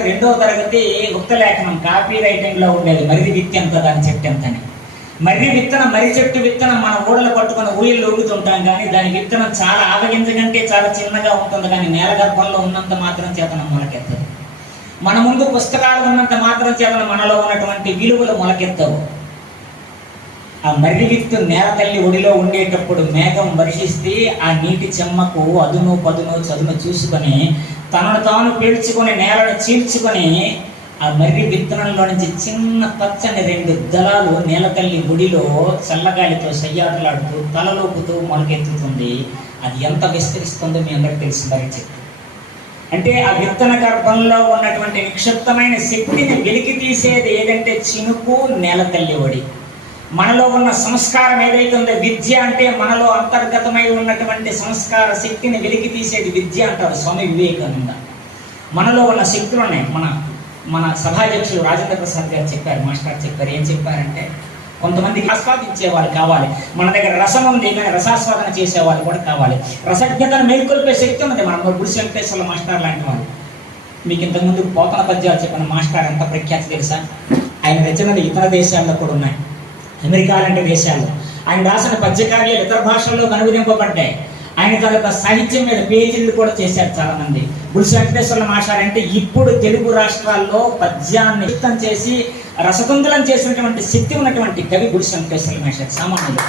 రెండవ తరగతి ఉక్త లేఖనం కాపీ రైటింగ్ లో ఉండేది. మర్రి విత్తెంత దాని చెట్టు ఎంతని. మర్రి విత్తనం, మర్రి చెట్టు విత్తనం మన ఊళ్ళో పట్టుకుని ఊయలు ఊగుతుంటాం, కానీ దాని విత్తనం చాలా ఆవగింజ కంటే చాలా చిన్నగా ఉంటుంది, కానీ నేల గర్భంలో ఉన్నంత మాత్రం చేతనం మొలకెత్తదు. మన ముందు పుస్తకాలు ఉన్నంత మాత్రం చేతన మనలో ఉన్నటువంటి విలువలు మొలకెత్తవు. ఆ మర్రి విత్తు నేల తల్లి ఒడిలో ఉండేటప్పుడు మేఘం వర్షిస్తే ఆ నీటి చెమ్మకు అదును పదును చదును చూసుకొని తనను తాను పీల్చుకొని నేలను చీల్చుకొని ఆ మర్రి విత్తనంలో నుంచి చిన్న పచ్చని రెండు దళాలు నేల తల్లి ఒడిలో చల్లగాలితో సయ్యాటలాడుతూ తలలోపుతూ మొలకెత్తుతుంది. అది ఎంత విస్తరిస్తుందో మీ అందరికి తెలిసి మర్రి చెట్టు అంటే ఆ విత్తన గర్భంలో ఉన్నటువంటి నిక్షిప్తమైన శక్తిని వెలికి తీసేది ఏదంటే చినుకు, నేల తల్లి ఒడి. మనలో ఉన్న సంస్కారం ఏదైతే ఉందో, విద్య అంటే మనలో అంతర్గతమై ఉన్నటువంటి సంస్కార శక్తిని వెలికి తీసేది విద్య అంటారు స్వామి వివేకానంద. మనలో ఉన్న శక్తులు ఉన్నాయి. మన సభాధ్యక్షులు రాజేంద్ర ప్రసాద్ గారు చెప్పారు, మాస్టర్ చెప్పారు. ఏం చెప్పారంటే, కొంతమందికి ఆస్వాదించే వాళ్ళు కావాలి, మన దగ్గర రసం ఉంది కానీ రసాస్వాదన చేసేవాళ్ళు కూడా కావాలి. రసజ్ఞతను మేల్కొల్పే శక్తి ఉన్నది మన గుడిసి వెంకటేశ్వర్ల మాస్టర్ లాంటి వాళ్ళు. మీకు ఇంతకుముందు పోతన పద్యాలు చెప్పిన మాస్టర్ ఎంత ప్రఖ్యాతి తెలుసా? ఆయన రచనలు ఇతర దేశాల్లో కూడా ఉన్నాయి, అమెరికా లాంటి దేశాల్లో. ఆయన రాసిన పద్యకావ్యాలు ఇతర భాషల్లో కనుగొనింపబడ్డాయి. ఆయన తన సాహిత్యం మీద పేజీలు కూడా చేశారు చాలా మంది. గుడిసి వెంకటేశ్వర్ల మాస్టర్ అంటే ఇప్పుడు తెలుగు రాష్ట్రాల్లో పద్యాన్ని వ్యక్తం చేసి రసతుందలం చేసినటువంటి శక్తి ఉన్నటువంటి కవి గుడిసి వెంకటేశ్వర్ల మాస్టర్. సామాన్యులు